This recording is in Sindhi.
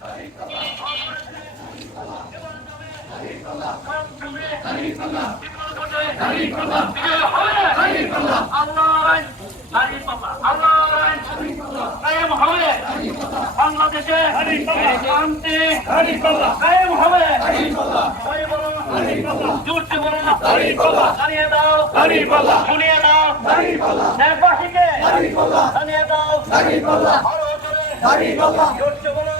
حری بولا حری بولا حری بولا حری بولا حری بولا اللہ اکبر حری بولا اللہ اکبر سبحان اللہ اے محمد حری بولا بنگلادش حری بولا انتے حری بولا اے محمد حری بولا اے بابا حری بولا جوٹھی بولا